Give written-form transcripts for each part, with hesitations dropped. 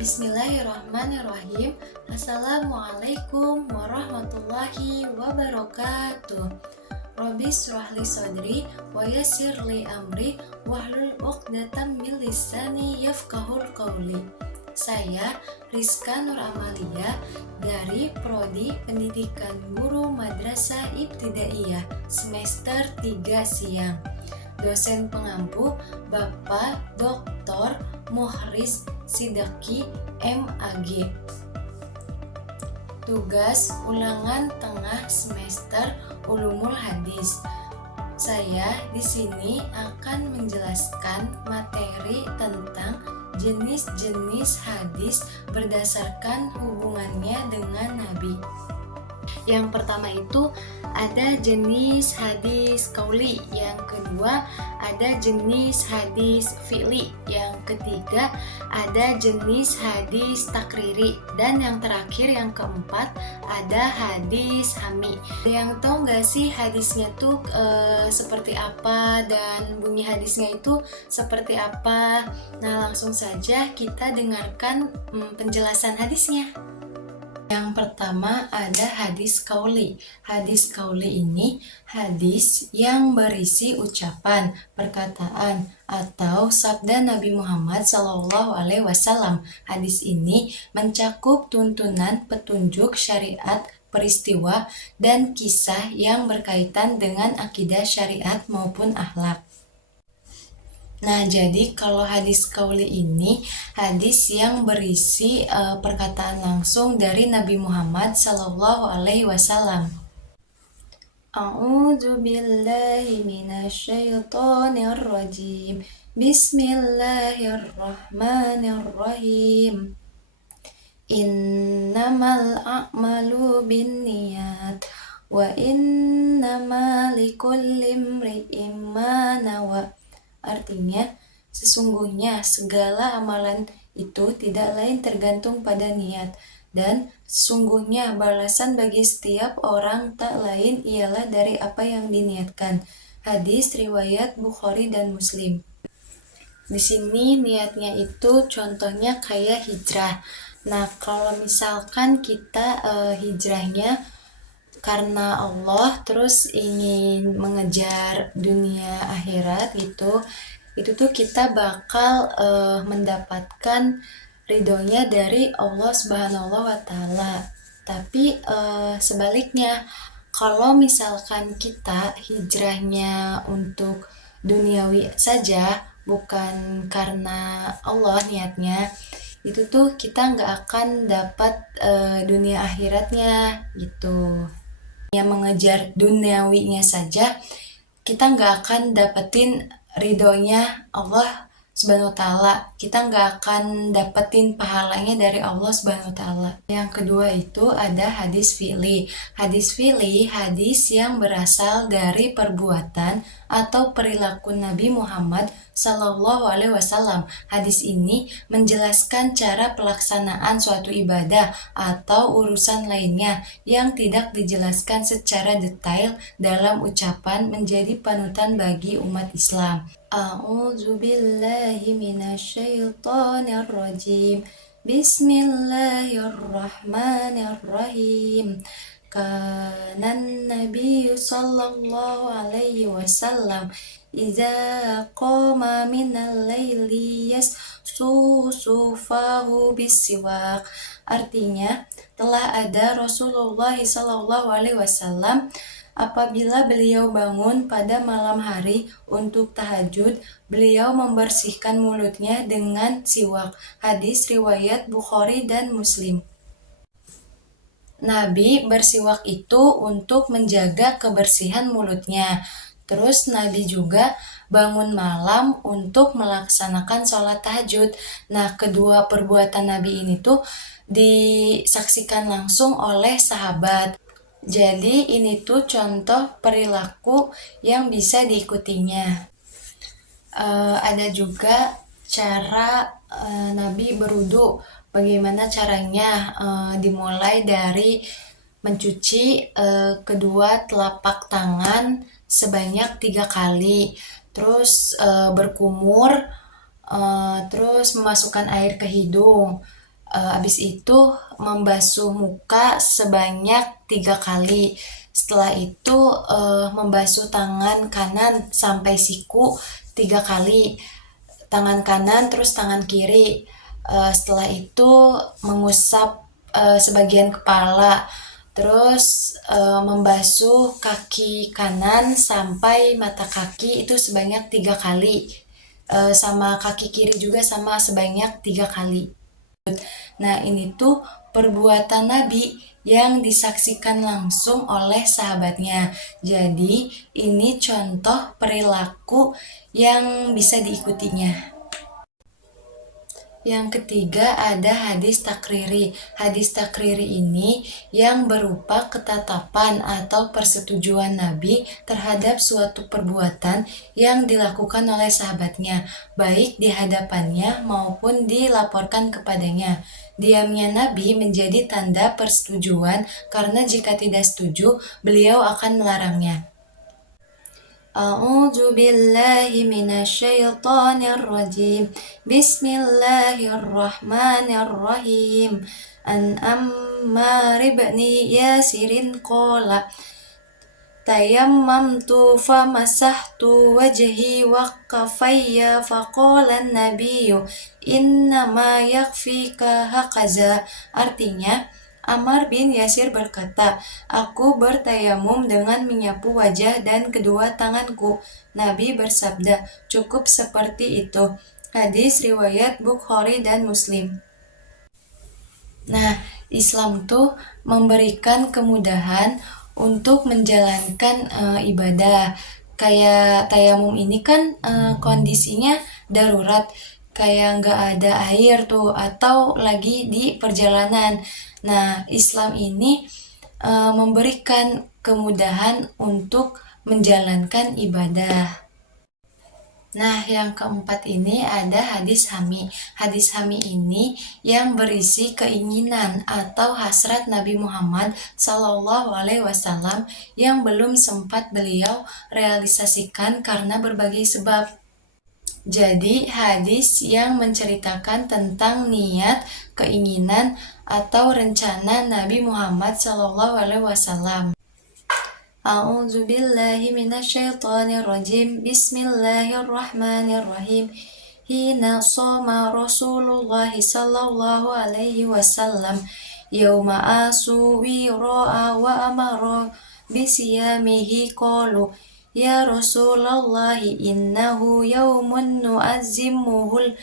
Bismillahirrahmanirrahim. Assalamualaikum warahmatullahi wabarakatuh. Rabbi shrahli sadri wa yassirli amri wahlul 'uqdatam min lisani yafqahul qawli. Saya Rizka Nur Amalia dari Prodi Pendidikan Guru Madrasah Ibtidaiyah semester 3 siang. Dosen pengampu Bapak Dr. Muhriz Sidaki MAG. Tugas ulangan tengah semester Ulumul Hadis. Saya di sini akan menjelaskan materi tentang jenis-jenis hadis berdasarkan hubungannya dengan Nabi. Yang pertama itu ada jenis hadis qauli, yang kedua ada jenis hadis fi'li, yang ketiga ada jenis hadis takriri, dan yang terakhir yang keempat ada hadis hami. Yang tahu nggak sih hadisnya tuh seperti apa dan bunyi hadisnya itu seperti apa? Nah, langsung saja kita dengarkan penjelasan hadisnya. Yang pertama ada hadis qauli. Hadis qauli ini hadis yang berisi ucapan, perkataan, atau sabda Nabi Muhammad SAW. Hadis ini mencakup tuntunan, petunjuk, syariat, peristiwa, dan kisah yang berkaitan dengan akidah syariat maupun akhlak. Nah, jadi kalau hadis qauli ini hadis yang berisi perkataan langsung dari Nabi Muhammad SAW. A'udzu billahi minasyaitonir rajim. Bismillahirrahmanirrahim. Innamal a'malu binniyat wa innamal likulli imri'in ma nawa. Artinya, sesungguhnya segala amalan itu tidak lain tergantung pada niat, dan sesungguhnya balasan bagi setiap orang tak lain ialah dari apa yang diniatkan. Hadis riwayat Bukhari dan Muslim. Di sini niatnya itu contohnya kayak hijrah. Nah, kalau misalkan kita hijrahnya karena Allah, terus ingin mengejar dunia akhirat gitu, itu tuh kita bakal mendapatkan ridhonya dari Allah Subhanahu wa Ta'ala. Tapi sebaliknya, kalau misalkan kita hijrahnya untuk duniawi saja, bukan karena Allah niatnya, itu tuh kita nggak akan dapat dunia akhiratnya gitu. Yang mengejar duniawinya saja, kita nggak akan dapetin ridhonya Allah Subhanahu wa Ta'ala. Kita nggak akan dapetin pahalanya dari Allah Subhanahu wa Ta'ala. Yang kedua itu ada hadis fi'li. Hadis fi'li hadis yang berasal dari perbuatan atau perilaku Nabi Muhammad SAW. Hadis ini menjelaskan cara pelaksanaan suatu ibadah atau urusan lainnya yang tidak dijelaskan secara detail dalam ucapan, menjadi panutan bagi umat Islam. A'udzu billahi minasyaitonir rajim. Bismillahirrahmanirrahim. Kanan Nabi sallallahu alaihi wasallam iza qama minal laili yasusufahu bisiwak. Artinya, telah ada Rasulullah sallallahu alaihi wasallam apabila beliau bangun pada malam hari untuk tahajud, beliau membersihkan mulutnya dengan siwak. Hadis riwayat Bukhari dan Muslim. Nabi bersiwak itu untuk menjaga kebersihan mulutnya. Terus Nabi juga bangun malam untuk melaksanakan sholat tahajud. Nah, kedua perbuatan Nabi ini tuh disaksikan langsung oleh sahabat. Jadi ini tuh contoh perilaku yang bisa diikutinya. Ada juga cara Nabi berwudu. Bagaimana caranya? Dimulai dari mencuci kedua telapak tangan sebanyak 3 kali, terus berkumur, terus memasukkan air ke hidung, Habis itu membasuh muka sebanyak 3 kali. Setelah itu membasuh tangan kanan sampai siku 3 kali. Tangan kanan terus tangan kiri. Setelah itu mengusap sebagian kepala. Terus membasuh kaki kanan sampai mata kaki itu sebanyak 3 kali. Sama kaki kiri juga sama sebanyak 3 kali. Nah, ini tuh perbuatan Nabi yang disaksikan langsung oleh sahabatnya. Jadi, ini contoh perilaku yang bisa diikutinya. Yang ketiga ada hadis takriri. Hadis takriri ini yang berupa ketetapan atau persetujuan Nabi terhadap suatu perbuatan yang dilakukan oleh sahabatnya, baik di hadapannya maupun dilaporkan kepadanya. Diamnya Nabi menjadi tanda persetujuan karena jika tidak setuju, beliau akan melarangnya. A'udzu billahi minasyaitonir rajim. Bismillahirrahmanirrahim. An Ammar ibn Yasirin qala tayammamtu famasahtu wajhi wa kafayya faqala an-nabiyyu innama yakfika hakaza. Artinya, Ammar bin Yasir berkata, aku bertayamum dengan menyapu wajah dan kedua tanganku. Nabi bersabda, cukup seperti itu. Hadis riwayat Bukhari dan Muslim. Nah, Islam tuh memberikan kemudahan untuk menjalankan ibadah. Kayak tayamum ini kan kondisinya darurat, kayak nggak ada air tuh atau lagi di perjalanan. Nah, Islam ini memberikan kemudahan untuk menjalankan ibadah. Nah, yang keempat ini ada hadis Hami. Hadis Hami ini yang berisi keinginan atau hasrat Nabi Muhammad SAW yang belum sempat beliau realisasikan karena berbagai sebab. Jadi, hadis yang menceritakan tentang niat, keinginan, atau rencana Nabi Muhammad SAW. A'udzu billahi minasyaitonir rajim. Bismillahirrahmanirrahim. Hina shoma Rasulullah sallallahu alaihi wasallam yauma aswira wa amara bisiyamihi qalu ya Rasulullah innahu yaumun nu'azzimuhul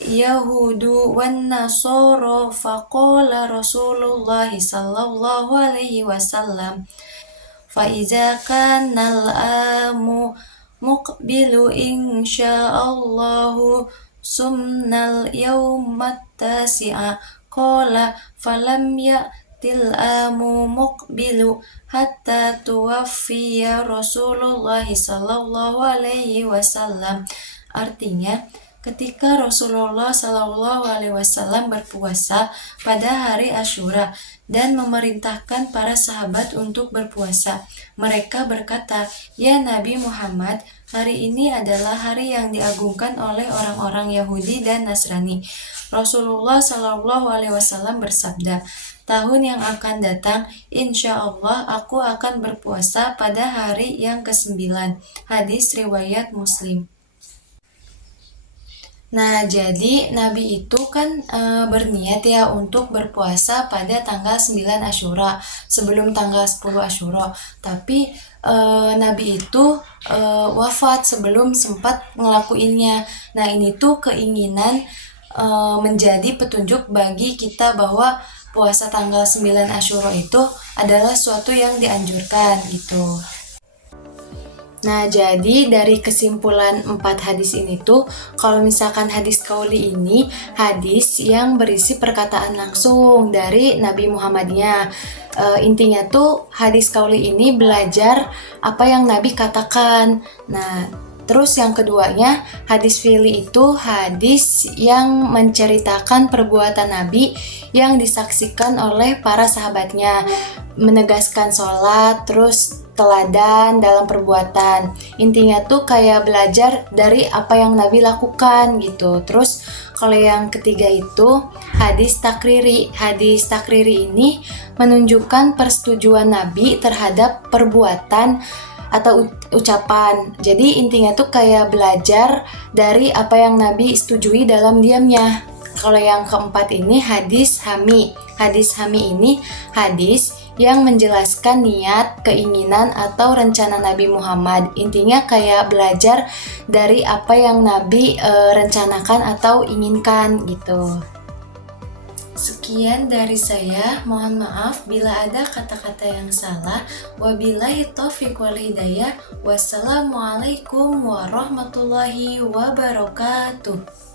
Yahudu wan Nasara. Faqala Rasulullah sallallahu alaihi wasallam Faiza kanal amu muqbilu insyaallahu sumnal yawmat tasi'a. Qala falam ya'til amu muqbilu hatta tuwaffiya Rasulullah sallallahu alaihi wasallam. Artinya, ketika Rasulullah SAW berpuasa pada hari Asyura dan memerintahkan para sahabat untuk berpuasa, mereka berkata, "Ya Nabi Muhammad, hari ini adalah hari yang diagungkan oleh orang-orang Yahudi dan Nasrani." Rasulullah SAW bersabda, "Tahun yang akan datang, insya Allah aku akan berpuasa pada hari yang ke-9." Hadis riwayat Muslim. Nah, jadi Nabi itu kan berniat ya untuk berpuasa pada tanggal 9 Asyura, sebelum tanggal 10 Asyura. Tapi Nabi itu wafat sebelum sempat ngelakuinnya. Nah, ini tuh keinginan menjadi petunjuk bagi kita bahwa puasa tanggal 9 Asyura itu adalah suatu yang dianjurkan gitu. Nah, jadi dari kesimpulan 4 hadis ini tuh, kalau misalkan hadis qauli ini hadis yang berisi perkataan langsung dari Nabi Muhammadnya. Intinya tuh hadis qauli ini belajar apa yang Nabi katakan. Nah, terus yang keduanya, hadis fi'li itu hadis yang menceritakan perbuatan Nabi yang disaksikan oleh para sahabatnya, menegaskan sholat, terus teladan dalam perbuatan. Intinya tuh kayak belajar dari apa yang Nabi lakukan gitu. Terus Kalau yang ketiga itu hadis takriri. Hadis takriri ini menunjukkan persetujuan Nabi terhadap perbuatan atau ucapan. Jadi intinya tuh kayak belajar dari apa yang Nabi setujui dalam diamnya. Kalau yang keempat ini hadis hami. Hadis hami ini hadis yang menjelaskan niat, keinginan, atau rencana Nabi Muhammad. Intinya kayak belajar dari apa yang Nabi rencanakan atau inginkan gitu. Sekian dari saya, mohon maaf bila ada kata-kata yang salah. Wabillahi taufiq wal hidayah. Wassalamualaikum warahmatullahi wabarakatuh.